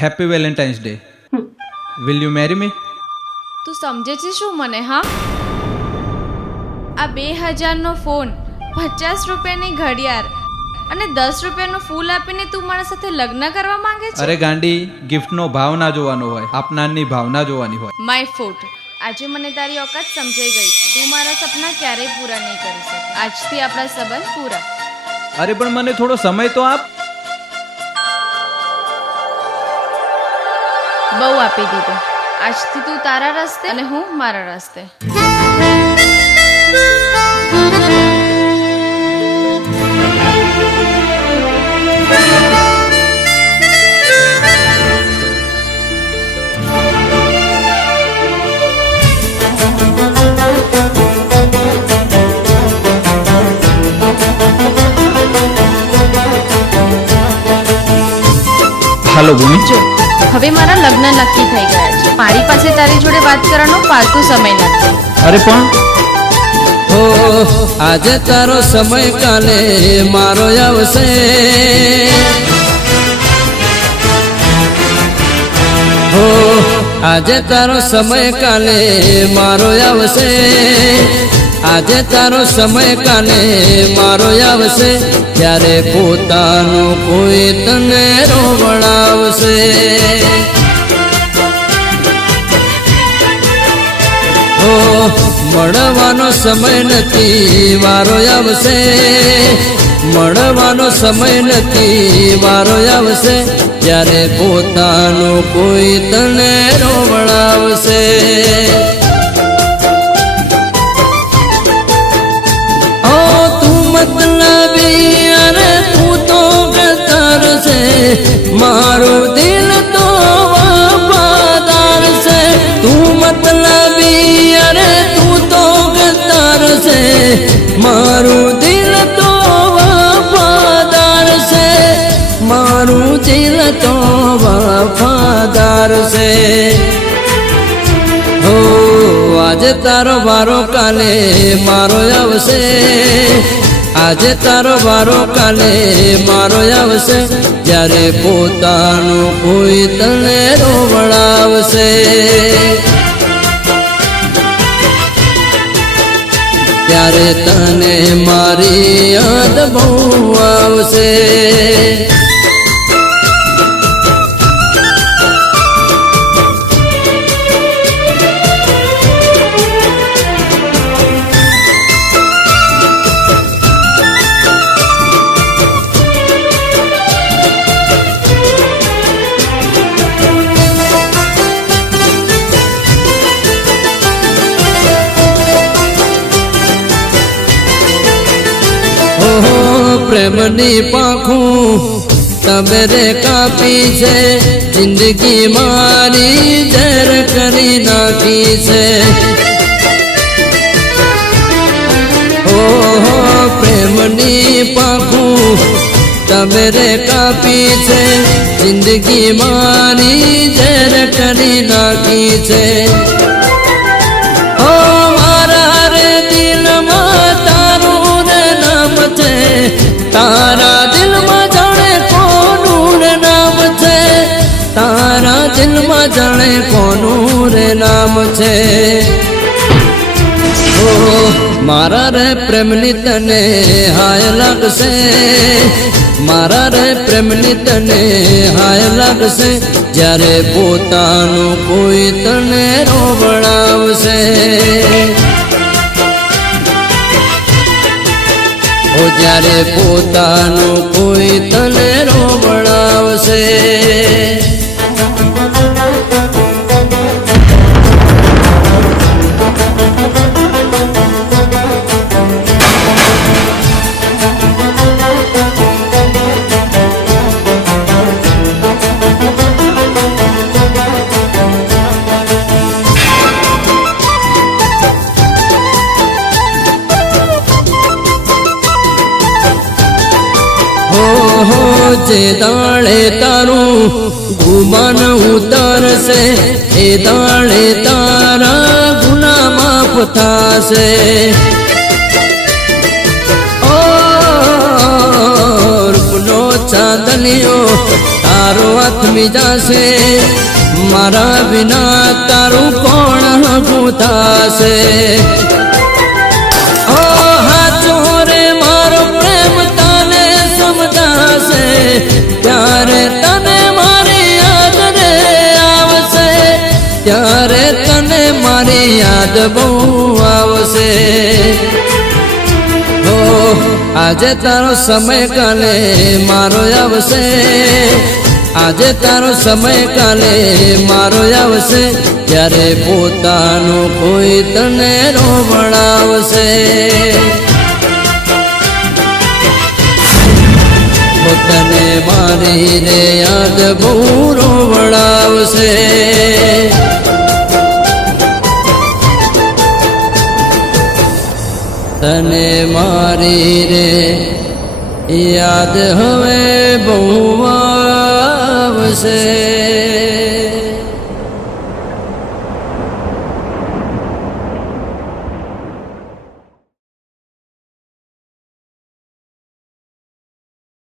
Happy Valentine's Day. Will you marry me? તું સમજે છે શું મને? હા, આ 2000નો ફોન, 50 રૂપિયાની ઘડિયાળ અને 10 રૂપિયાનું ફૂલ આપીને તું મારા સાથે લગ્ન કરવા માંગે છે? અરે ગાંડી, ગિફ્ટનો ભાવ ના જોવાનો હોય, આપનારની ભાવના જોવાની હોય. My foot. આજે મને તારી ઓકાત સમજાઈ ગઈ છે. તું મારા સપના ક્યારેય પૂરા નહીં કરી શકે. આજથી આપણા સંબંધ પૂરા. અરે પણ મને થોડો સમય તો આપ. બહુ આપી દીધું. આજથી તું તારા રસ્તે અને હું મારા રસ્તે. હાલો ભૂમિ. જો હવે મારા લગ્ન નક્કી થઈ ગયા છે. મારી પાસે તારી જોડે વાત કરવાનો ફાલતુ સમય નથી. અરે પણ હો આજે તારો સમય કાલે મારો આવશે. હો આજે તારો સમય કાલે મારો આવશે. આજે તારો સમય કાલે મારો આવશે. ત્યારે પોતાનું કોઈ તને રોવડાવશે. હો મળવાનો સમય નથી વારો આવશે. મળવાનો સમય નથી વારો આવશે. ત્યારે પોતાનું કોઈ તને રોવડાવશે. મતલબી અરે તું તો ગદર છે, મારું દિલ તો વફાદાર છે. તું મતલબી અરે તું તો ગદર છે, મારું દિલ તો વફાદાર છે. મારું દિલ તો વફાદાર છે. હો આજે તારો વારો કાલે મારો આવશે. આજે તારો વારો કાલે મારો આવશે. જ્યારે પોતાનું કોઈ તને રોવડાવશે. ત્યારે તને મારી યાદ બહુ આવશે. પ્રેમની પાંખું તમે રે કાપી છે. જિંદગી મારી ઝેર કરી નાખી છે. ઓહો પ્રેમની પાંખું તમે રે કાપી છે. જિંદગી મારી ઝેર કરી નાખી છે. ઓ મારા રે દિલમાં તારું રે નામ છે. તારા દિલમાં જાણે કોનું રે નામ છે. તારા દિલમાં જાણે કોનું રે નામ છે. ઓ મારા રે પ્રેમની તને હાય લાગશે. મારા રે પ્રેમની તને હાય લાગશે. જ્યારે પોતાનું કોઈ તને રોવડાવશે. ઓ જ્યારે પોતાનું કોઈ તને રોવડાવશે. જે દાળે તારું ગુમાન ઉતરશે. એ દાળે તારા ગુના માફ થાશે. ઓ રૂપનો ચાંદલિયો તારો આ આથમી જાશે મારા વિના તારું કોણ હકું થાશે ઓ હાચો રે મારો પ્રેમ તને સમજાશે ત્યારે તને મારી યાદ રે આવશે ત્યારે તને મારી યાદ બહુ આવશે ઓ આજે તારો સમય કાલે મારો આવશે આજે તારો સમય કાલે મારો આવશે ત્યારે પોતાનું કોઈ તને રોવડાવશે તને મારી રે યાદ બહુ રોવડાવશે તને મારી રે યાદ હવે બહુ આવશે